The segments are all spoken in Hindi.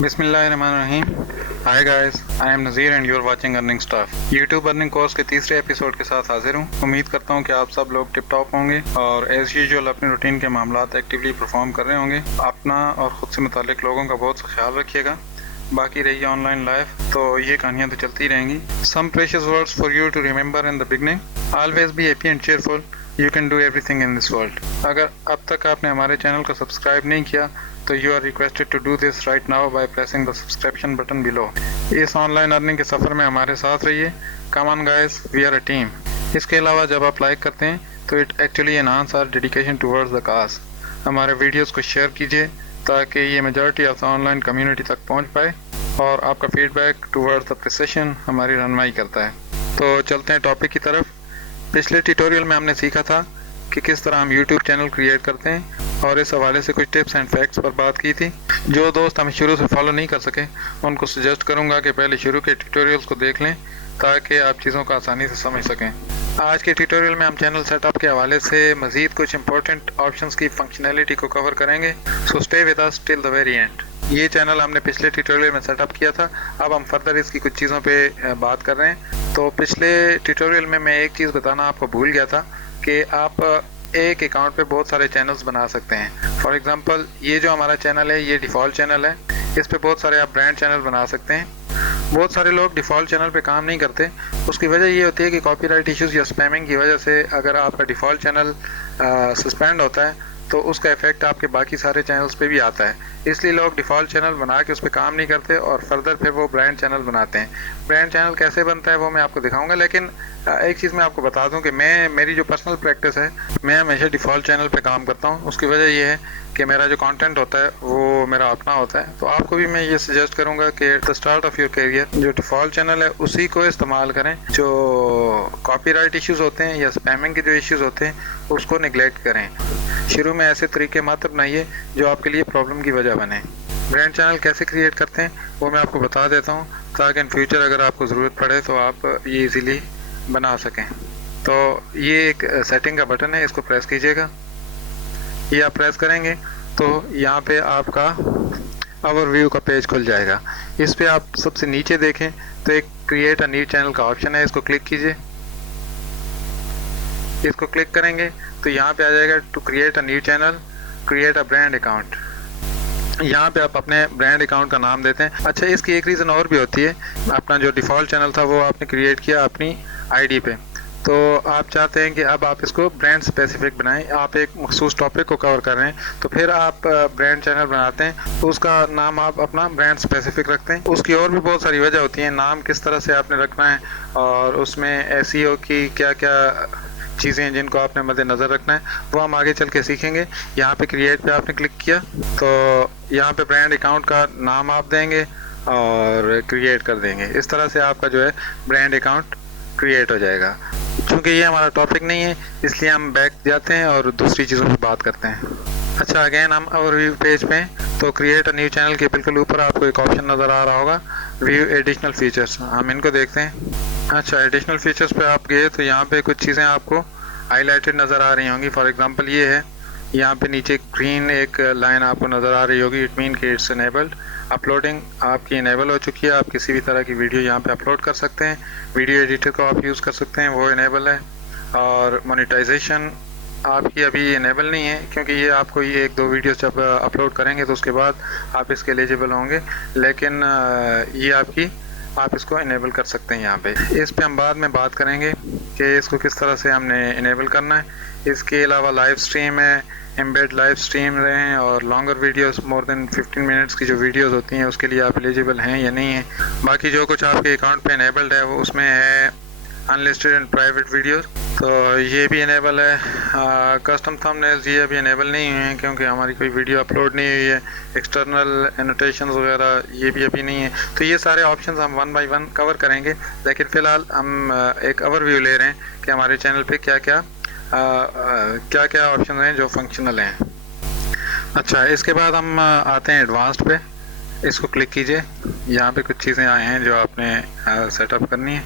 बिस्मिल्लाहिर्रहमानिर्रहीम। Hi guys, I am Nazir and you are watching earning stuff. YouTube earning course के तीसरे एपिसोड के साथ हाजिर हूँ। उम्मीद करता हूँ कि आप सब लोग टिप टॉप होंगे और एज यूजुअल अपने रूटीन के मामलात एक्टिवली परफॉर्म कर रहे होंगे। अपना और ख़ुद से मुतालिक लोगों का बहुत सा ख्याल रखिएगा। बाकी रही ऑनलाइन लाइफ, तो ये कहानियाँ तो चलती रहेंगी। Some precious words for you to remember in the beginning. Always be happy and cheerful. You can do everything in this world. अगर अब तक आपने हमारे चैनल को सब्सक्राइब नहीं किया तो you are requested to do this right now by pressing the subscription button below. इस ऑनलाइन अर्निंग के सफ़र में हमारे साथ रहिए। Come on guys, we are a team. इसके अलावा जब आप लाइक करते हैं तो it actually enhance our dedication towards the cause. हमारे वीडियोस को शेयर कीजिए ताकि ये majority of the online community तक पहुंच पाए और आपका फीडबैक टुवर्ड्स द प्रिसिशन हमारी रहनुमाई करता है। तो चलते हैं टॉपिक की तरफ। पिछले ट्यूटोरियल में हमने सीखा था कि किस तरह हम यूट्यूब चैनल क्रिएट करते हैं और इस हवाले से कुछ टिप्स एंड फैक्ट्स पर बात की थी। जो दोस्त हमें शुरू से फॉलो नहीं कर सके उनको सजेस्ट करूंगा कि पहले शुरू के ट्यूटोरियल्स को देख लें ताकि आप चीज़ों को आसानी से समझ सकें। आज के ट्यूटोरियल में हम चैनल सेटअप के हवाले से मज़ीद कुछ इंपॉर्टेंट ऑप्शंस की फंक्शनैलिटी को कवर करेंगे। So stay with us till the very and. ये चैनल हमने पिछले ट्यूटोरियल में सेटअप किया था। अब हम फर्दर इसकी कुछ चीज़ों पे बात कर रहे हैं। तो पिछले ट्यूटोरियल में मैं एक चीज़ बताना आपको भूल गया था कि आप एक अकाउंट पे बहुत सारे चैनल्स बना सकते हैं। फॉर एग्जांपल, ये जो हमारा चैनल है ये डिफ़ॉल्ट चैनल है। इस पे बहुत सारे आप ब्रांड चैनल बना सकते हैं। बहुत सारे लोग डिफ़ॉल्ट चैनल पे काम नहीं करते। उसकी वजह ये होती है कि कॉपीराइट इश्यूज़ या स्पैमिंग की वजह से अगर आपका डिफ़ॉल्ट चैनल सस्पेंड होता है तो उसका इफेक्ट आपके बाकी सारे चैनल्स पे भी आता है। इसलिए लोग डिफ़ॉल्ट चैनल बना के उस पर काम नहीं करते और फर्दर फिर वो ब्रांड चैनल बनाते हैं। ब्रांड चैनल कैसे बनता है वो मैं आपको दिखाऊंगा, लेकिन एक चीज़ मैं आपको बता दूं कि मेरी जो पर्सनल प्रैक्टिस है, मैं हमेशा डिफ़ॉल्ट चैनल पे काम करता हूं। उसकी वजह ये है कि मेरा जो कंटेंट होता है वो मेरा अपना होता है। तो आपको भी मैं ये सजेस्ट करूंगा कि at the start of your career जो डिफ़ॉल्ट चैनल है उसी को इस्तेमाल करें। जो कॉपीराइट इश्यूज़ होते हैं या स्पैमिंग के जो इश्यूज़ होते हैं उसको निगलेक्ट करें। शुरू में ऐसे तरीके मत अपनाइए जो आपके लिए प्रॉब्लम की वजह बने। ब्रांड चैनल कैसे क्रिएट करते हैं वो मैं आपको बता देता हूँ ताकि इन फ्यूचर अगर आपको ज़रूरत पड़े तो आप ये इजीली बना सकें। तो ये एक सेटिंग का बटन है, इसको प्रेस कीजिएगा। ये आप प्रेस करेंगे तो यहाँ पे आपका ओवरव्यू का पेज खुल जाएगा। इस पे आप सबसे नीचे देखें तो एक क्रिएट अ न्यू चैनल का ऑप्शन है, इसको क्लिक कीजिए। इसको क्लिक करेंगे तो यहाँ पे आ जाएगा to create a new channel, create a brand account. यहाँ पे आप अपने ब्रांड अकाउंट का नाम देते हैं। अच्छा, इसकी एक रीज़न और भी होती है। अपना जो डिफ़ॉल्ट चैनल था वो आपने क्रिएट किया अपनी आईडी पे, तो आप चाहते हैं कि अब आप इसको ब्रांड स्पेसिफिक बनाएं। आप एक मखसूस टॉपिक को कवर कर रहे हैं तो फिर आप ब्रांड चैनल बनाते हैं तो उसका नाम आप अपना ब्रांड स्पेसिफिक रखते हैं। उसकी और भी बहुत सारी वजह होती हैं, नाम किस तरह से आपने रखना है और उसमें एसईओ की क्या क्या चीज़ें हैं जिनको आपने मद्देनज़र रखना है वो हम आगे चल के सीखेंगे। यहाँ पे क्रिएट पे आपने क्लिक किया तो यहाँ पे ब्रांड अकाउंट का नाम आप देंगे और क्रिएट कर देंगे। इस तरह से आपका जो है ब्रांड अकाउंट क्रिएट हो जाएगा। चूँकि ये हमारा टॉपिक नहीं है इसलिए हम बैक जाते हैं और दूसरी चीज़ों पर बात करते हैं। अच्छा, अगेन हम ओवरव्यू पेज पे तो क्रिएट अ न्यू चैनल के बिल्कुल ऊपर आपको एक ऑप्शन नज़र आ रहा होगा, व्यू एडिशनल फीचर्स। हम इनको देखते हैं। अच्छा, एडिशनल फीचर्स पे आप गए तो यहाँ पे कुछ चीज़ें आपको हाईलाइटेड नज़र आ रही होंगी। फॉर एग्जांपल ये है, यहाँ पे नीचे ग्रीन एक लाइन आपको नज़र आ रही होगी, इट मीन कि इट्स इनेबल्ड। अपलोडिंग आपकी इनेबल हो चुकी है, आप किसी भी तरह की वीडियो यहाँ पे अपलोड कर सकते हैं। वीडियो एडिटर को आप यूज़ कर सकते हैं, वो इनेबल है। और मोनेटाइजेशन आपकी अभी इनेबल नहीं है क्योंकि ये आपको ये एक दो वीडियोस जब अपलोड करेंगे तो उसके बाद आप इसके एलिजिबल होंगे, लेकिन ये आप इसको इनेबल कर सकते हैं यहाँ पे। इस पे हम बाद में बात करेंगे कि इसको किस तरह से हमने इनेबल करना है। इसके अलावा लाइव स्ट्रीम है, एम्बेड लाइव स्ट्रीम हैं और longer videos more than 15 minutes की जो वीडियोस होती हैं उसके लिए आप एलिजिबल हैं या नहीं है। बाकी जो कुछ आपके अकाउंट पे इनेबल्ड है वो उसमें है अनलिस्टेड एंड प्राइवेट वीडियोस, तो ये भी इनेबल है। कस्टम थंबनेल्स ये अभी इनेबल नहीं हुए हैं क्योंकि हमारी कोई वीडियो अपलोड नहीं हुई है। एक्सटर्नल एनोटेशंस वगैरह ये भी अभी नहीं है। तो ये सारे ऑप्शंस हम वन बाय वन कवर करेंगे, लेकिन फ़िलहाल हम एक ओवरव्यू ले रहे हैं कि हमारे चैनल पे क्या क्या ऑप्शन हैं जो फंक्शनल हैं। अच्छा, इसके बाद हम आते हैं एडवांस्ड पे। इसको क्लिक कीजिए। यहाँ पे कुछ चीज़ें आए हैं जो आपने सेटअप करनी है।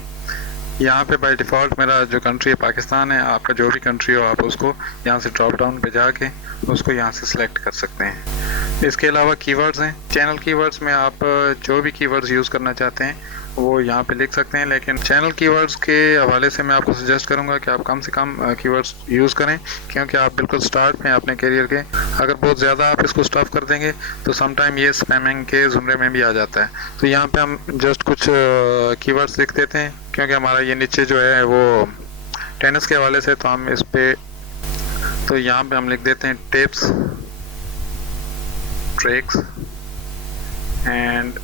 यहाँ पे बाय डिफ़ॉल्ट मेरा जो कंट्री है पाकिस्तान है। आपका जो भी कंट्री हो आप उसको यहाँ से ड्रॉप डाउन पे जाके उसको यहाँ से सिलेक्ट कर सकते हैं। इसके अलावा कीवर्ड्स हैं। चैनल कीवर्ड्स में आप जो भी कीवर्ड्स यूज़ करना चाहते हैं वो यहाँ पे लिख सकते हैं, लेकिन चैनल कीवर्ड्स के हवाले से मैं आपको सजेस्ट करूँगा कि आप कम से कम कीवर्ड्स यूज़ करें, क्योंकि आप बिल्कुल स्टार्ट में अपने करियर के अगर बहुत ज़्यादा आप इसको स्टफ़ कर देंगे तो समटाइम ये स्पैमिंग के ज़ुमरे में भी आ जाता है। तो यहाँ पे हम जस्ट कुछ कीवर्ड्स लिख देते हैं, क्योंकि हमारा ये नीचे जो है वो टेनिस के हवाले से, तो हम इस पर तो यहाँ पे हम लिख देते हैं tips, tricks and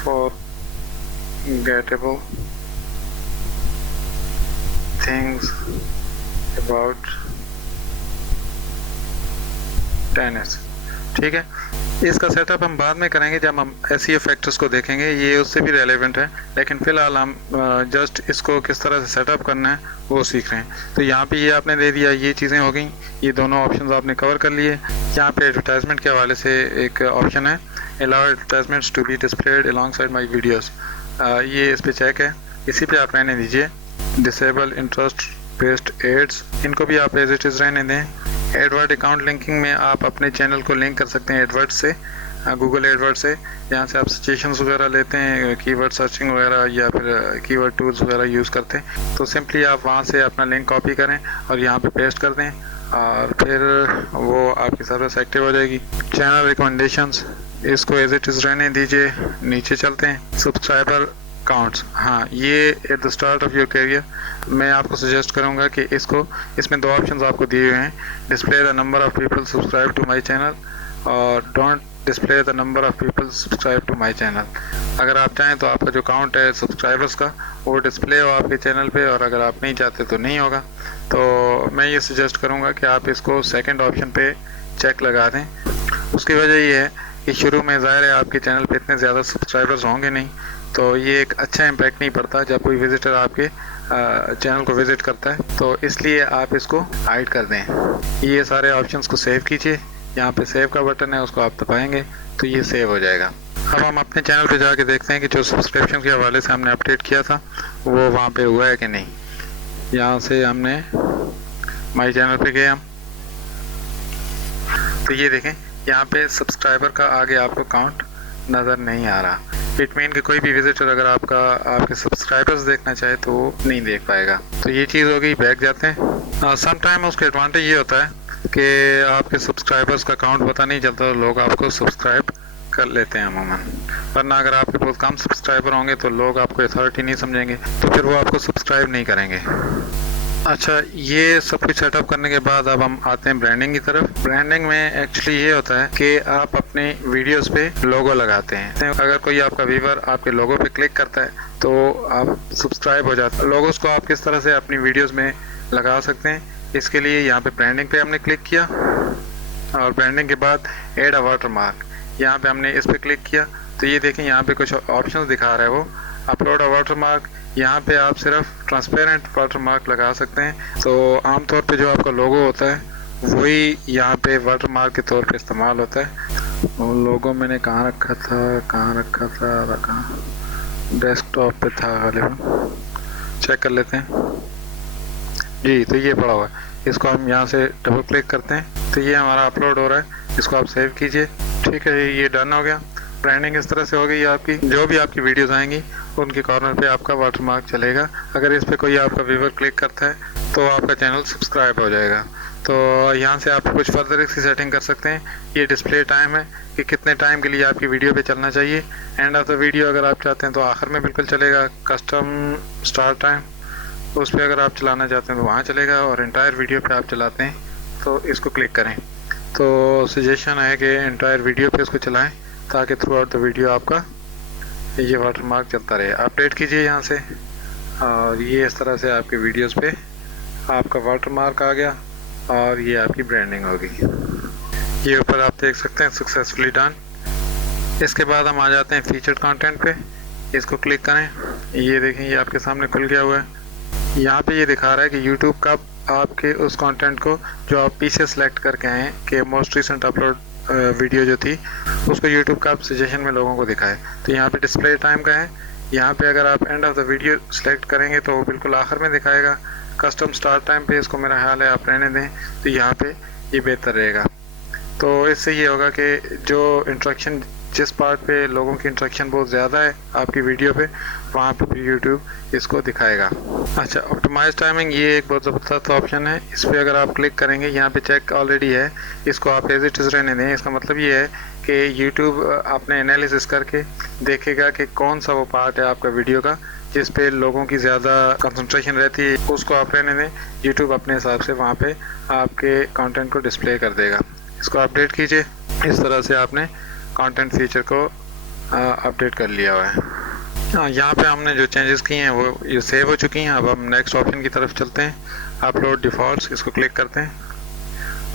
unforgettable things about tennis। ठीक है, इसका सेटअप हम बाद में करेंगे जब हम SEO फैक्टर्स को देखेंगे, ये उससे भी रेलेवेंट है, लेकिन फ़िलहाल हम जस्ट इसको किस तरह से सेटअप करना है वो सीख रहे हैं। तो यहाँ पे ये आपने दे दिया, ये चीज़ें हो गई, ये दोनों ऑप्शंस आपने कवर कर लिए। यहाँ पे एडवर्टाइजमेंट के हवाले से एक ऑप्शन है, allow advertisements to be displayed alongside my videos। ये इस पे चेक है, इसी पे आप रहने दीजिए। disable interest based ads, इनको भी आप एज इट इज़ रहने दें। एडवर्ड अकाउंट लिंकिंग में आप अपने चैनल को लिंक कर सकते हैं एडवर्ड से, गूगल एडवर्ड से, जहाँ से आप सजेशंस वगैरह लेते हैं, कीवर्ड सर्चिंग वगैरह या फिर कीवर्ड टूल्स वगैरह यूज़ करते हैं। तो सिंपली आप वहाँ से अपना लिंक कॉपी करें और यहाँ पे पेस्ट कर दें और फिर वो आपकी सर्विस एक्टिव हो जाएगी। चैनल रिकमेंडेशंस, इसको एज इट इज़ रहने दीजिए। नीचे चलते हैं, सब्सक्राइबर काउंट्स, हाँ ये at the start of your career मैं आपको सजेस्ट करूँगा कि इसमें दो ऑप्शंस आपको दिए हुए हैं, display the number of people subscribe to my channel और don't display the number of people subscribe to my channel. अगर आप चाहें तो आपका जो काउंट है सब्सक्राइबर्स का वो डिस्प्ले हो आपके चैनल पे, और अगर आप नहीं चाहते तो नहीं होगा। तो मैं ये सजेस्ट करूँगा कि आप इसको सेकंड ऑप्शन पे चेक लगा दें। उसकी वजह ये है कि शुरू में ज़ाहिर है आपके चैनल पे इतने ज़्यादा सब्सक्राइबर्स होंगे नहीं, तो ये एक अच्छा इम्पैक्ट नहीं पड़ता जब कोई विजिटर आपके चैनल को विज़िट करता है, तो इसलिए आप इसको हाइड कर दें। ये सारे ऑप्शंस को सेव कीजिए, यहाँ पे सेव का बटन है उसको आप दबाएंगे तो ये सेव हो जाएगा। अब हम अपने चैनल पे जाके देखते हैं कि जो सब्सक्रिप्शन के हवाले से हमने अपडेट किया था वो वहाँ पे हुआ है कि नहीं। यहाँ से हमने माई चैनल पे गए हम, तो ये देखें यहाँ पे सब्सक्राइबर का आगे आपको काउंट नज़र नहीं आ रहा। इट मीन कि कोई भी विजिटर अगर आपके सब्सक्राइबर्स देखना चाहे तो वो नहीं देख पाएगा। तो ये चीज़ हो गई, बैक जाते हैं। सम टाइम उसका एडवांटेज ये होता है कि आपके सब्सक्राइबर्स का काउंट पता नहीं चलता, तो लोग आपको सब्सक्राइब कर लेते हैं अमूमन, वरना अगर आपके बहुत कम सब्सक्राइबर होंगे तो लोग आपको अथॉरिटी नहीं समझेंगे, तो फिर वो आपको सब्सक्राइब नहीं करेंगे। अच्छा, ये सब कुछ सेटअप करने के बाद अब हम आते हैं ब्रांडिंग की तरफ। ब्रांडिंग में एक्चुअली ये होता है कि आप अपने वीडियोस पे लोगो लगाते हैं। अगर कोई आपका व्यूअर आपके लोगो पे क्लिक करता है तो आप सब्सक्राइब हो जाते हैं। लोगोस को आप किस तरह से अपनी वीडियोस में लगा सकते हैं, इसके लिए यहाँ पे ब्रांडिंग पे हमने क्लिक किया और ब्रांडिंग के बाद एड अ वाटरमार्क, यहाँ पे हमने इस पे क्लिक किया तो ये देखें यहाँ पे कुछ ऑप्शंस दिखा रहा है वो अपलोड अ वाटरमार्क। यहाँ पे आप सिर्फ ट्रांसपेरेंट वाटरमार्क लगा सकते हैं। तो आमतौर पे जो आपका लोगो होता है वही यहाँ पे वाटरमार्क के तौर पे इस्तेमाल होता है। और लोगो मैंने कहाँ रखा था डेस्कटॉप पे था गालिबन, चेक कर लेते हैं जी। तो ये पड़ा हुआ है, इसको हम यहाँ से डबल क्लिक करते हैं तो ये हमारा अपलोड हो रहा है। इसको आप सेव कीजिए, ठीक है, ये डन हो गया। ब्रांडिंग इस तरह से हो गई आपकी। जो भी आपकी वीडियोस आएंगी उनके कॉर्नर पे आपका वाटरमार्क चलेगा। अगर इस पे कोई आपका व्यूअर क्लिक करता है तो आपका चैनल सब्सक्राइब हो जाएगा। तो यहाँ से आप कुछ फर्दर इसकी सेटिंग कर सकते हैं। ये डिस्प्ले टाइम है कि कितने टाइम के लिए आपकी वीडियो पे चलना चाहिए। एंड ऑफ द वीडियो अगर आप चाहते हैं तो आखिर में बिल्कुल चलेगा। कस्टम स्टार्ट टाइम उस पर अगर आप चलाना चाहते हैं तो वहाँ चलेगा, और एंटायर वीडियो पे आप चलाते हैं तो इसको क्लिक करें। तो सजेशन है कि एंटायर वीडियो पे इसको चलाएं ताकि थ्रू आउट द वीडियो आपका ये वाटरमार्क चलता रहे। अपडेट कीजिए यहाँ से और ये इस तरह से आपके वीडियोस पे आपका वाटरमार्क आ गया और ये आपकी ब्रांडिंग होगी। ये ऊपर आप देख सकते हैं सक्सेसफुली डन। इसके बाद हम आ जाते हैं फीचर्ड कंटेंट पे, इसको क्लिक करें। ये देखें ये आपके सामने खुल गया हुआ है। यहाँ पे ये दिखा रहा है कि यूट्यूब कब आपके उस कंटेंट को जो आप पीछे सेलेक्ट करके आए कि मोस्ट रिसेंट अपलोड वीडियो जो थी उसको यूट्यूब का आप सजेशन में लोगों को दिखाए। तो यहाँ पे डिस्प्ले टाइम का है, यहाँ पे अगर आप end of the video select करेंगे तो वो बिल्कुल आखिर में दिखाएगा। कस्टम स्टार्ट टाइम पे इसको मेरा ख्याल है आप रहने दें, तो यहाँ पे ये बेहतर रहेगा। तो इससे ये होगा कि जो इंट्रैक्शन, जिस पार्ट पे लोगों की इंट्रैक्शन बहुत ज़्यादा है आपकी वीडियो पे, वहाँ पे भी यूट्यूब इसको दिखाएगा। अच्छा, ऑप्टिमाइज टाइमिंग, ये एक बहुत ज़बरदस्त ऑप्शन है। इस पर अगर आप क्लिक करेंगे, यहाँ पे चेक ऑलरेडी है, इसको आप एज इट इज़ रहने दें। इसका मतलब ये है कि यूट्यूब आपने एनालिसिस करके देखेगा कि कौन सा वो पार्ट है आपका वीडियो का जिस पे लोगों की ज़्यादा कंसंट्रेशन रहती है, उसको आप रहने दें। यूट्यूब अपने हिसाब से वहाँ पे आपके कंटेंट को डिस्प्ले कर देगा। इसको अपडेट कीजिए। इस तरह से आपने कंटेंट फीचर को अपडेट कर लिया हुआ है। यहाँ पे हमने जो चेंजेस किए हैं वो ये सेव हो चुकी हैं। अब हम नेक्स्ट ऑप्शन की तरफ चलते हैं, अपलोड डिफ़ॉल्ट्स, इसको क्लिक करते हैं।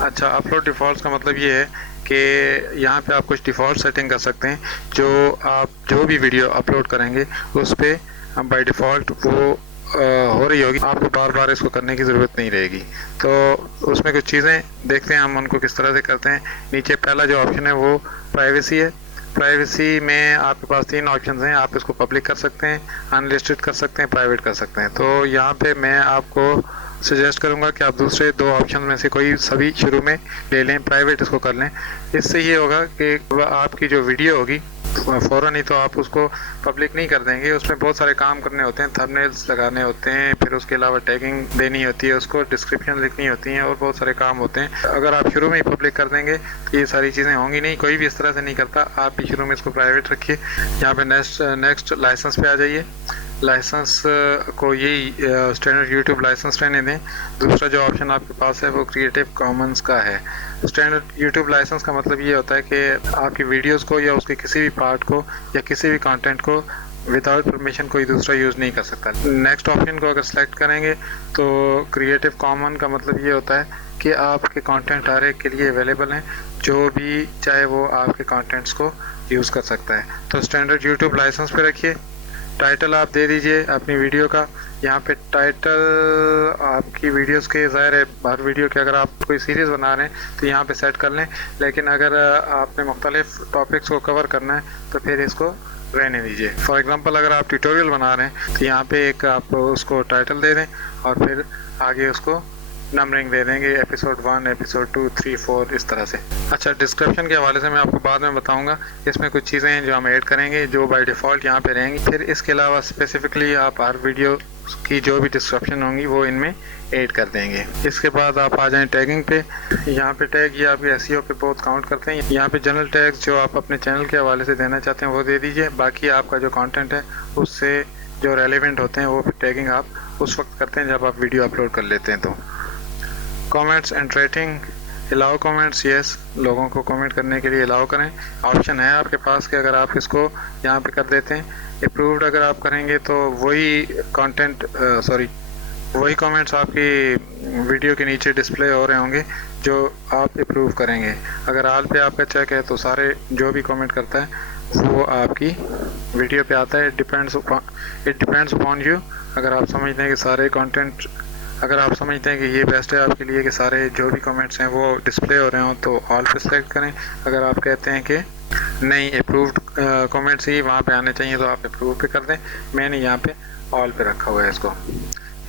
अच्छा, अपलोड डिफ़ॉल्ट्स का मतलब ये है कि यहाँ पे आप कुछ डिफ़ॉल्ट सेटिंग कर सकते हैं। जो आप जो भी वीडियो अपलोड करेंगे उस पर बाय डिफ़ॉल्ट वो हो रही होगी, आपको बार बार इसको करने की ज़रूरत नहीं रहेगी। तो उसमें कुछ चीज़ें देखते हैं हम उनको किस तरह से करते हैं। नीचे पहला जो ऑप्शन है वो प्राइवेसी है। प्राइवेसी में आपके पास 3 ऑप्शन हैं। आप इसको पब्लिक कर सकते हैं, अनलिस्टेड कर सकते हैं, प्राइवेट कर सकते हैं। तो यहाँ पे मैं आपको सजेस्ट करूँगा कि आप दूसरे 2 ऑप्शन में से कोई सभी शुरू में ले लें, प्राइवेट इसको कर लें। इससे ये होगा कि आपकी जो वीडियो होगी फ़ौरन ही तो आप उसको पब्लिक नहीं कर देंगे, उसमें बहुत सारे काम करने होते हैं, थंबनेल्स लगाने होते हैं, फिर उसके अलावा टैगिंग देनी होती है, उसको डिस्क्रिप्शन लिखनी होती हैं और बहुत सारे काम होते हैं। अगर आप शुरू में ही पब्लिक कर देंगे तो ये सारी चीज़ें होंगी नहीं, कोई भी इस तरह से नहीं करता। आप भी शुरू में इसको प्राइवेट रखिए। यहाँ पे नेक्स्ट लाइसेंस पे आ जाइए। लाइसेंस को यही स्टैंडर्ड यूट्यूब लाइसेंस रहने दें। दूसरा जो ऑप्शन आपके पास है वो क्रिएटिव कॉमन्स का है। स्टैंडर्ड यूट्यूब लाइसेंस का मतलब ये होता है कि आपकी वीडियोस को या उसके किसी भी पार्ट को या किसी भी कंटेंट को विदाउट परमिशन कोई दूसरा यूज़ नहीं कर सकता। नेक्स्ट ऑप्शन को अगर सेलेक्ट करेंगे तो क्रिएटिव कॉमन का मतलब ये होता है कि आपके कंटेंट हर एक के लिए अवेलेबल हैं, जो भी चाहे वो आपके कंटेंट्स को यूज़ कर सकता है। तो स्टैंडर्ड यूट्यूब लाइसेंस पे रखिए। टाइटल आप दे दीजिए अपनी वीडियो का। यहाँ पे टाइटल आपकी वीडियोस के ज़ाहिर है हर वीडियो के, अगर आप कोई सीरीज़ बना रहे हैं तो यहाँ पे सेट कर लें, लेकिन अगर आपने मुख्तलिफ टॉपिक्स को कवर करना है तो फिर इसको रहने दीजिए। फॉर एग्ज़ाम्पल अगर आप ट्यूटोरियल बना रहे हैं तो यहाँ पे एक आप उसको टाइटल दे दें और फिर आगे उसको नंबरिंग दे देंगे, एपिसोड 1, एपिसोड 2, 3, 4 इस तरह से। अच्छा, डिस्क्रिप्शन के हवाले से मैं आपको बाद में बताऊंगा। इसमें कुछ चीज़ें हैं जो हम ऐड करेंगे जो बाय डिफ़ॉल्ट यहाँ पे रहेंगी। फिर इसके अलावा स्पेसिफिकली आप हर वीडियो की जो भी डिस्क्रिप्शन होंगी वो इनमें ऐड कर देंगे। इसके बाद आप आ जाएं टैगिंग पे। यहाँ पे टैग ये आपके एसईओ पे बहुत काउंट करते हैं। यहाँ पे जनरल टैग्स जो आप अपने चैनल के हवाले से देना चाहते हैं वो दे दीजिए। बाकी आपका जो कंटेंट है उससे जो रेलिवेंट होते हैं वो टैगिंग आप उस वक्त करते हैं जब आप वीडियो अपलोड कर लेते हैं। तो comments and rating, allow comments, yes, लोगों को कमेंट करने के लिए अलाउ करें। ऑप्शन है आपके पास कि अगर आप इसको यहाँ पे कर देते हैं। अप्रूव्ड अगर आप करेंगे तो वही कंटेंट वही कमेंट्स आपकी वीडियो के नीचे डिस्प्ले हो रहे होंगे जो आप अप्रूव करेंगे। अगर आल पे आपका चेक है तो सारे जो भी कमेंट करता है वो आपकी वीडियो पे आता है। It depends upon you. अगर आप समझते हैं कि सारे कंटेंट, अगर आप समझते हैं कि ये बेस्ट है आपके लिए कि सारे जो भी कमेंट्स हैं वो डिस्प्ले हो रहे हों तो ऑल पे सेलेक्ट करें। अगर आप कहते हैं कि नहीं, अप्रूव्ड कमेंट्स ही वहाँ पे आने चाहिए तो आप अप्रूव पे कर दें। मैंने यहाँ पे ऑल पे रखा हुआ है इसको।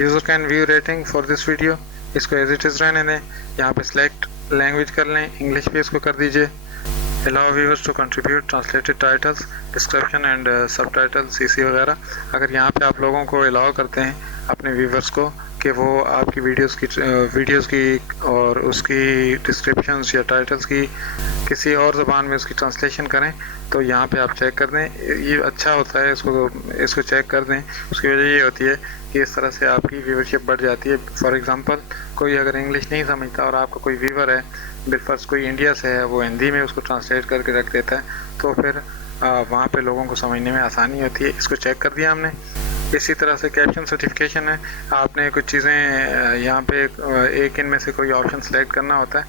User can view rating for this video, इसको एज इट इज़ रहने दें। यहाँ पे सिलेक्ट लैंग्वेज कर लें, इंग्लिश पे इसको कर दीजिए। Allow viewers to contribute translated titles, description and subtitle, CC वगैरह। अगर यहाँ पे आप लोगों को अलाउ करते हैं अपने व्यूअर्स को कि वो आपकी वीडियोस की और उसकी डिस्क्रिप्शंस या टाइटल्स की किसी और ज़बान में उसकी ट्रांसलेशन करें तो यहाँ पे आप चेक कर दें। ये अच्छा होता है, इसको चेक कर दें। उसकी वजह ये होती है कि इस तरह से आपकी व्यूवरशिप बढ़ जाती है। फॉर एग्ज़ाम्पल कोई अगर इंग्लिश नहीं समझता और आपका कोई व्यूवर है, बिलफर्ज कोई इंडिया से है, वो हिंदी में उसको ट्रांसलेट करके रख देता है तो फिर वहाँ पे लोगों को समझने में आसानी होती है। इसको चेक कर दिया हमने। इसी तरह से कैप्शन सर्टिफिकेशन है। आपने कुछ चीज़ें यहाँ पे एक इनमें से कोई ऑप्शन सेलेक्ट करना होता है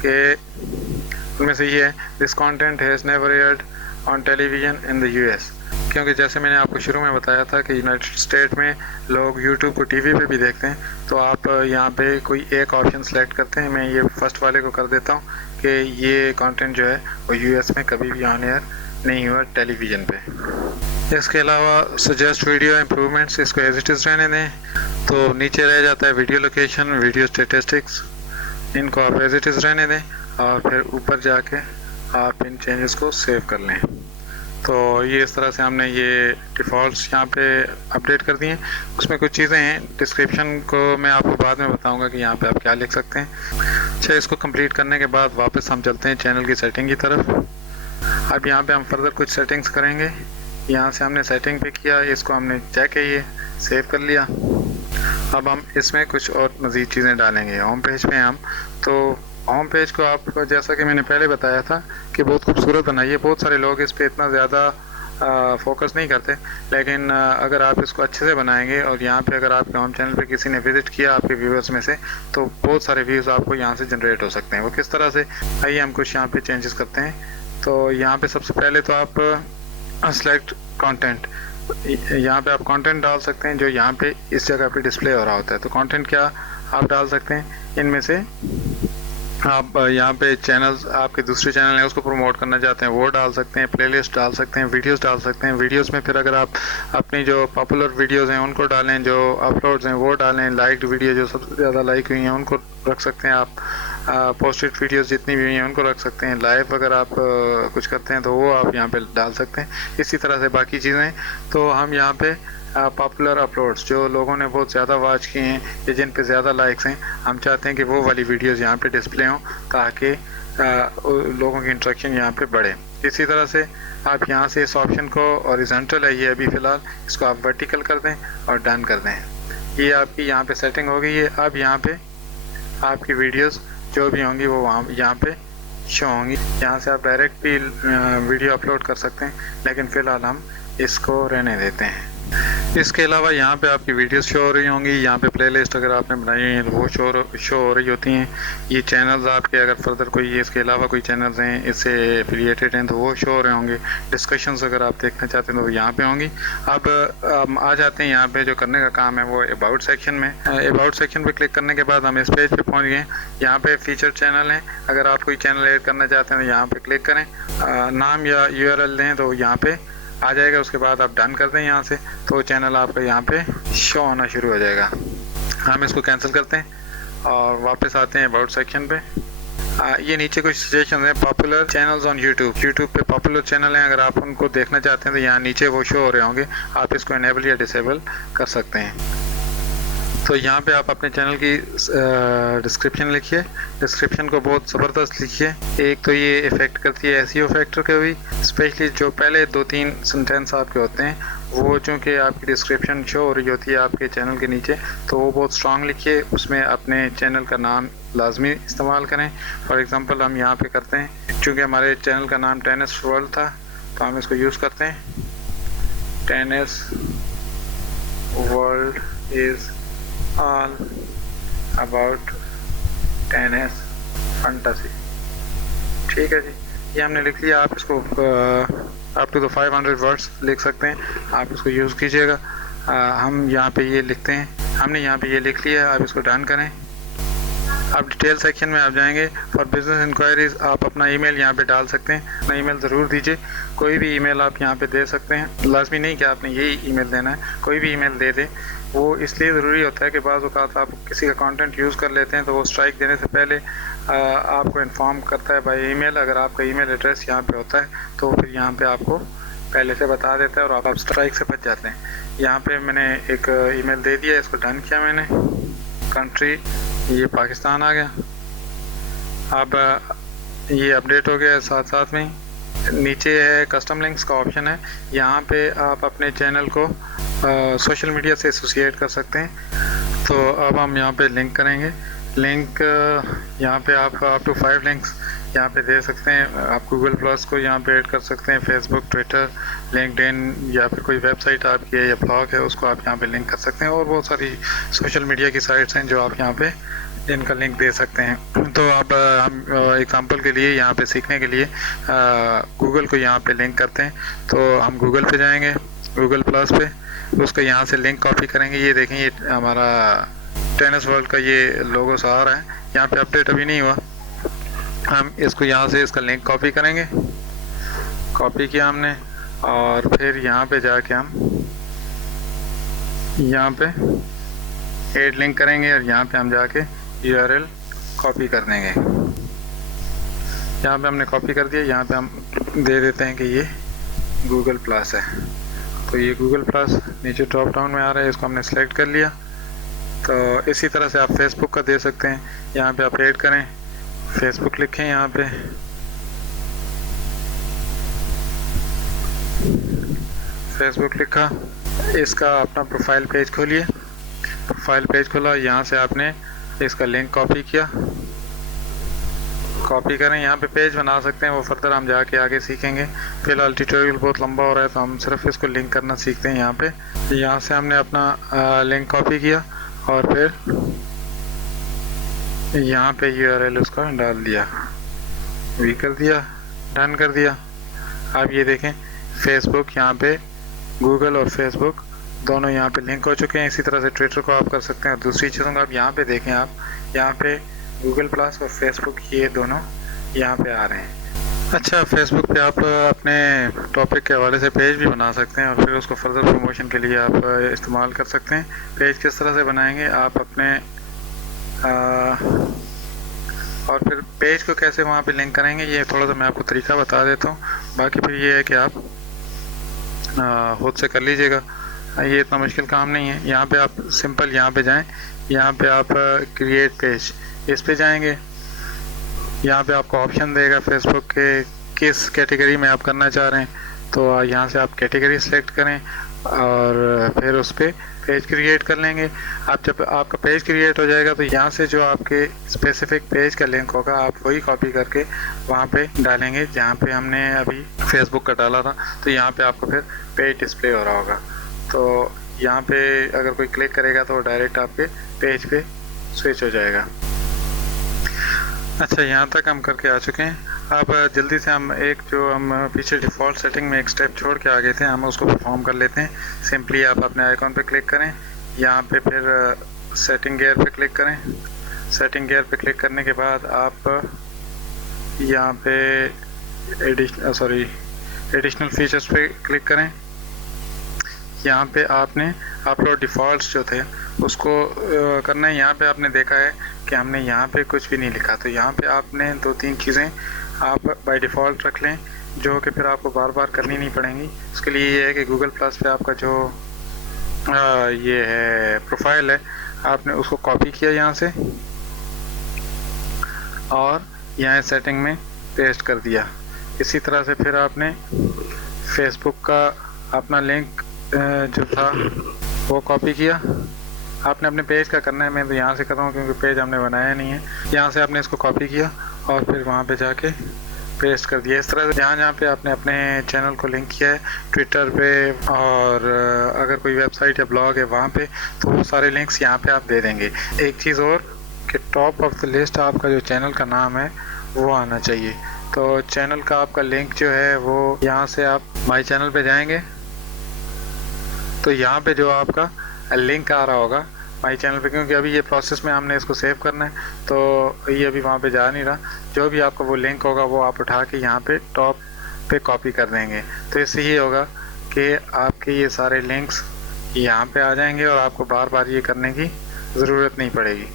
कि उनमें से ये है, this content has never aired on television in the US। क्योंकि जैसे मैंने आपको शुरू में बताया था कि यूनाइटेड स्टेट में लोग यूट्यूब को टीवी पे भी देखते हैं, तो आप यहाँ पे कोई एक ऑप्शन सेलेक्ट करते हैं। मैं ये फर्स्ट वाले को कर देता हूँ कि ये कंटेंट जो है वो US में कभी भी ऑन एयर नहीं हुआ टेलीविज़न पे। इसके अलावा सजेस्ट वीडियो इम्प्रूवमेंट्स, इसको एज इट इज़ रहने दें। तो नीचे रह जाता है वीडियो लोकेशन, वीडियो स्टेटिस्टिक्स, इनको आप एज इट इज़ रहने दें। और फिर ऊपर जाके आप इन चेंजेस को सेव कर लें। तो ये इस तरह से हमने ये डिफ़ॉल्ट्स यहाँ पे अपडेट कर दिए। उसमें कुछ चीज़ें हैं, डिस्क्रिप्शन को मैं आपको बाद में बताऊंगा कि यहाँ पे आप क्या लिख सकते हैं। अच्छा, इसको कंप्लीट करने के बाद वापस हम चलते हैं चैनल की सेटिंग की तरफ। अब यहाँ पे हम फर्दर कुछ सेटिंग्स करेंगे। यहाँ से हमने सेटिंग पे किया, इसको हमने चेक है, ये सेव कर लिया। अब हम इसमें कुछ और मज़ीद चीज़ें डालेंगे। होम पेज पे हम तो होम पेज को आप, जैसा कि मैंने पहले बताया था कि बहुत खूबसूरत बनाइए। बहुत सारे लोग इस पर इतना ज़्यादा फोकस नहीं करते, लेकिन अगर आप इसको अच्छे से बनाएंगे और यहाँ पे अगर आपके होम चैनल पे किसी ने विज़िट किया आपके व्यूअर्स में से, तो बहुत सारे व्यूज़ आपको यहाँ से जनरेट हो सकते हैं। वो किस तरह से, आइए हम कुछ यहाँ पे चेंजेस करते हैं। तो यहाँ पे सबसे पहले तो आप सेलेक्ट कंटेंट, यहाँ पे आप कंटेंट डाल सकते हैं जो यहाँ पे इस जगह पे डिस्प्ले हो रहा होता है। तो कंटेंट क्या आप डाल सकते हैं, इनमें से आप यहाँ पे चैनल्स, आपके दूसरे चैनल हैं उसको प्रमोट करना चाहते हैं वो डाल सकते हैं, प्लेलिस्ट डाल सकते हैं, वीडियोस डाल सकते हैं। वीडियोस में फिर अगर आप अपनी जो पॉपुलर वीडियोस हैं उनको डालें, जो अपलोड्स हैं वो डालें, लाइक्ड वीडियो जो सबसे ज़्यादा लाइक हुई हैं उनको रख सकते हैं आप, पोस्टेड वीडियोस जितनी भी हुई हैं उनको रख सकते हैं। लाइव अगर आप कुछ करते हैं तो वो आप यहाँ पे डाल सकते हैं। इसी तरह से बाकी चीज़ें, तो हम यहाँ पे पॉपुलर अपलोड्स जो लोगों ने बहुत ज़्यादा वॉच किए हैं या जिन पे ज़्यादा लाइक्स हैं, हम चाहते हैं कि वो वाली वीडियोस यहाँ पे डिस्प्ले हों ताकि लोगों की इंटरेक्शन यहाँ पे बढ़े। इसी तरह से आप यहाँ से इस ऑप्शन को, हॉरिजॉन्टल है ये अभी फ़िलहाल, इसको आप वर्टिकल कर दें और डन कर दें। ये आपकी यहाँ पे सेटिंग हो गई है। अब यहाँ पे आपकी वीडियोज़ जो भी होंगी वो वहाँ यहाँ पे शो होंगी। यहाँ से आप डायरेक्ट भी वीडियो अपलोड कर सकते हैं, लेकिन फ़िलहाल हम इसको रहने देते हैं। इसके अलावा यहाँ पे आपकी वीडियोस शो हो रही होंगी। यहाँ पे प्लेलिस्ट अगर आपने बनाई हुई है तो वो शो हो रही होती हैं। ये चैनल्स आपके, अगर फर्दर कोई इसके अलावा कोई चैनल्स हैं इससे एफिलिएटेड हैं तो वो शो हो रहे होंगे। डिस्कशंस अगर आप देखना चाहते हैं तो वो यहाँ पे होंगी। अब आ जाते हैं यहाँ पे जो करने का काम है वो अबाउट सेक्शन में। अबाउट सेक्शन पे क्लिक करने के बाद हम इस पेज पे पहुँच गए। यहाँ पे फीचर चैनल हैं, अगर आप कोई चैनल ऐड करना चाहते हैं तो यहाँ पे क्लिक करें, नाम या URL दें तो यहाँ पे आ जाएगा। उसके बाद आप डन कर दें यहाँ से, तो चैनल आपका यहाँ पे शो होना शुरू हो जाएगा। हम इसको कैंसिल करते हैं और वापस आते हैं अबाउट सेक्शन पे। ये नीचे कुछ सजेशन हैं, पॉपुलर चैनल्स ऑन यूट्यूब पे पॉपुलर चैनल हैं, अगर आप उनको देखना चाहते हैं तो यहाँ नीचे वो शो हो रहे होंगे। आप इसको इनेबल या डिसेबल कर सकते हैं। तो यहाँ पे आप अपने चैनल की डिस्क्रिप्शन लिखिए। डिस्क्रिप्शन को बहुत ज़बरदस्त लिखिए। एक तो ये इफ़ेक्ट करती है SEO फैक्टर के भी, स्पेशली जो पहले 2-3 सेंटेंस आपके होते हैं वो चूँकि आपकी डिस्क्रिप्शन शो हो रही होती है आपके चैनल के नीचे, तो वो बहुत स्ट्रॉन्ग लिखिए। उसमें अपने चैनल का नाम लाजमी इस्तेमाल करें। फॉर एग्ज़ाम्पल हम यहाँ पे करते हैं, चूँकि हमारे चैनल का नाम टेनिस वर्ल्ड था तो हम इसको यूज़ करते हैं। Tennis world is all about tennis fantasy। ठीक है जी, ये हमने लिख लिया। आप इसको अप टू 500 वर्ड्स लिख सकते हैं, आप इसको यूज़ कीजिएगा। हम यहाँ पे ये लिखते हैं, हमने यहाँ पे ये लिख लिया। आप इसको डन करें। आप डिटेल सेक्शन में आप जाएंगे। फॉर बिजनेस इंक्वायरीज आप अपना ईमेल यहाँ पे डाल सकते हैं। अपना ईमेल ज़रूर दीजिए, कोई भी ईमेल आप यहाँ पे दे सकते हैं। लाजमी नहीं कि आपने यही ईमेल देना है, कोई भी ईमेल दे दें। वो इसलिए ज़रूरी होता है कि बाज़ औक़ात आप किसी का कंटेंट यूज़ कर लेते हैं तो वो स्ट्राइक देने से पहले आपको इन्फॉर्म करता है बाय ईमेल। अगर आपका ईमेल एड्रेस यहाँ पे होता है तो फिर यहाँ पे आपको पहले से बता देता है और आप स्ट्राइक से बच जाते हैं। यहाँ पे मैंने एक ईमेल दे दिया, इसको डन किया मैंने। कंट्री ये पाकिस्तान आ गया। अब ये अपडेट हो गया। साथ साथ में नीचे है कस्टम लिंक्स का ऑप्शन है, यहाँ पे आप अपने चैनल को सोशल मीडिया से एसोसिएट कर सकते हैं। तो अब हम यहाँ पे लिंक करेंगे। लिंक यहाँ पे आप अप टू 5 लिंक्स यहाँ पे दे सकते हैं। आप गूगल प्लस को यहाँ पे ऐड कर सकते हैं, फेसबुक, ट्विटर, लिंक्डइन या फिर कोई वेबसाइट आपकी है या ब्लॉग है उसको आप यहाँ पे लिंक कर सकते हैं। और बहुत सारी सोशल मीडिया की साइट्स हैं जो आप यहाँ पे जिनका लिंक दे सकते हैं। तो अब हम एग्जांपल के लिए यहाँ पे सीखने के लिए गूगल को यहाँ पे लिंक करते हैं। तो हम गूगल पे जाएंगे, गूगल प्लस पे, उसको यहाँ से लिंक कॉपी करेंगे। ये देखें, ये हमारा टेनिस वर्ल्ड का ये लोगो सा आ रहा है। यहाँ पे अपडेट अभी नहीं हुआ। हम इसको यहाँ से इसका लिंक कॉपी करेंगे। कॉपी किया हमने और फिर यहाँ पे जाके हम यहाँ पे ऐड लिंक करेंगे और यहाँ पे हम जाके URL कॉपी कर देंगे। यहाँ पे हमने कॉपी कर दिया, यहाँ पे हम दे देते हैं कि ये गूगल प्लस है। तो ये गूगल प्लस नीचे ड्रॉप डाउन में आ रहा है, इसको हमने सेलेक्ट कर लिया। तो इसी तरह से आप फेसबुक का दे सकते हैं। यहाँ पे आप ऐड करें, फेसबुक लिखें, यहाँ पे फेसबुक लिखा, इसका अपना प्रोफाइल पेज खोलिए। प्रोफाइल पेज खोला, यहाँ से आपने इसका लिंक कॉपी किया, कॉपी करें। यहाँ पे पेज बना सकते हैं, वो फर्दर हम जाके आगे सीखेंगे। फिलहाल ट्यूटोरियल बहुत लंबा हो रहा है तो हम सिर्फ इसको लिंक करना सीखते हैं। यहाँ पे यहाँ से हमने अपना लिंक कॉपी किया और फिर यहाँ पे URL उसका डाल दिया, वी कर दिया, डन कर दिया। अब ये देखें फेसबुक, यहाँ पे गूगल और फेसबुक दोनों यहाँ पे लिंक हो चुके हैं। इसी तरह से ट्विटर को आप कर सकते हैं। दूसरी चीज़ों को आप यहाँ पे देखें, आप यहाँ पे गूगल प्लस और फेसबुक ये दोनों यहाँ पे आ रहे हैं। अच्छा, फेसबुक पे आप अपने टॉपिक के हवाले से पेज भी बना सकते हैं और फिर उसको फर्दर प्रमोशन के लिए आप इस्तेमाल कर सकते हैं। पेज किस तरह से बनाएंगे आप अपने और फिर पेज को कैसे वहाँ पे लिंक करेंगे, ये थोड़ा सा मैं आपको तरीका बता देता हूँ। बाकी फिर ये है कि आप खुद से कर लीजिएगा, ये इतना मुश्किल काम नहीं है। यहाँ पे आप सिंपल यहाँ पे जाएं, यहाँ पे आप क्रिएट पेज, इस पे जाएंगे। यहाँ पे आपको ऑप्शन देगा फेसबुक के किस कैटेगरी में आप करना चाह रहे हैं, तो यहाँ से आप कैटेगरी सेलेक्ट करें और फिर उस पर पेज क्रिएट कर लेंगे। आप जब आपका पेज क्रिएट हो जाएगा तो यहाँ से जो आपके स्पेसिफिक पेज का लिंक होगा आप वही कॉपी करके वहाँ पे डालेंगे जहाँ पे हमने अभी फेसबुक का डाला था। तो यहाँ पे आपको फिर पेज डिस्प्ले हो रहा होगा। तो यहाँ पे अगर कोई क्लिक करेगा तो डायरेक्ट आपके पेज पे स्विच हो जाएगा। अच्छा, यहाँ तक हम करके आ चुके हैं। अब जल्दी से हम एक जो हम पीछे डिफ़ॉल्ट सेटिंग में एक स्टेप छोड़ के आ गए थे, हम उसको परफॉर्म कर लेते हैं। सिंपली आप अपने आइकॉन पे क्लिक करें, यहाँ पे फिर सेटिंग गियर पे क्लिक करें। सेटिंग गियर पे क्लिक करने के बाद आप यहाँ पे एडिशनल फीचर्स पे क्लिक करें। यहाँ पे आपने अपलोड डिफ़ॉल्ट्स जो थे उसको करना है। यहाँ पे आपने देखा है कि हमने यहाँ पे कुछ भी नहीं लिखा, तो यहाँ पे आपने 2-3 चीज़ें आप बाय डिफ़ॉल्ट रख लें जो कि फिर आपको बार बार करनी नहीं पड़ेंगी। उसके लिए ये है कि गूगल प्लस पे आपका जो ये है प्रोफाइल है, आपने उसको कॉपी किया यहाँ से और यहाँ सेटिंग में पेस्ट कर दिया। इसी तरह से फिर आपने फेसबुक का अपना लिंक जो था वो कॉपी किया। आपने अपने पेज का करना है, मैं तो यहाँ से कर रहा हूँ क्योंकि पेज हमने बनाया नहीं है। यहाँ से आपने इसको कॉपी किया और फिर वहाँ पे जाके पेस्ट कर दिया। इस तरह से जहाँ पे आपने अपने चैनल को लिंक किया है ट्विटर पे और अगर कोई वेबसाइट या ब्लॉग है वहाँ पे, तो वो सारे लिंक्स यहाँ पे आप दे देंगे। एक चीज़ और कि टॉप ऑफ द लिस्ट आपका जो चैनल का नाम है वो आना चाहिए। तो चैनल का आपका लिंक जो है वो यहाँ से आप माई चैनल पे जाएंगे तो यहाँ पे जो आपका लिंक आ रहा होगा माई चैनल पे, क्योंकि अभी ये प्रोसेस में हमने इसको सेव करना है तो ये अभी वहाँ पे जा नहीं रहा। जो भी आपका वो लिंक होगा वो आप उठा के यहाँ पे टॉप पे कॉपी कर देंगे। तो इससे ये होगा कि आपके ये सारे लिंक्स यहाँ पे आ जाएंगे और आपको बार बार ये करने की ज़रूरत नहीं पड़ेगी।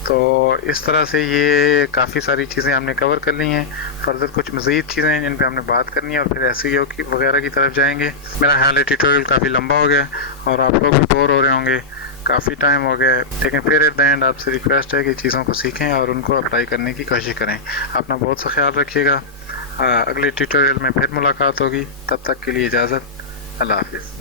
तो इस तरह से ये काफ़ी सारी चीज़ें हमने कवर कर ली हैं। फर्दर कुछ मज़ीद चीज़ें हैं जिन पे हमने बात करनी है और फिर SEO की वगैरह की तरफ जाएंगे। मेरा ख्याल है ट्यूटोरियल काफ़ी लंबा हो गया और आप लोग भी बोर हो रहे होंगे, काफ़ी टाइम हो गया है, लेकिन फिर एट द एंड आपसे रिक्वेस्ट है कि चीज़ों को सीखें और उनको अप्लाई करने की कोशिश करें। अपना बहुत सा ख्याल रखिएगा। अगले ट्यूटोरियल में फिर मुलाकात होगी, तब तक के लिए इजाज़त। अल्लाह हाफ़िज़।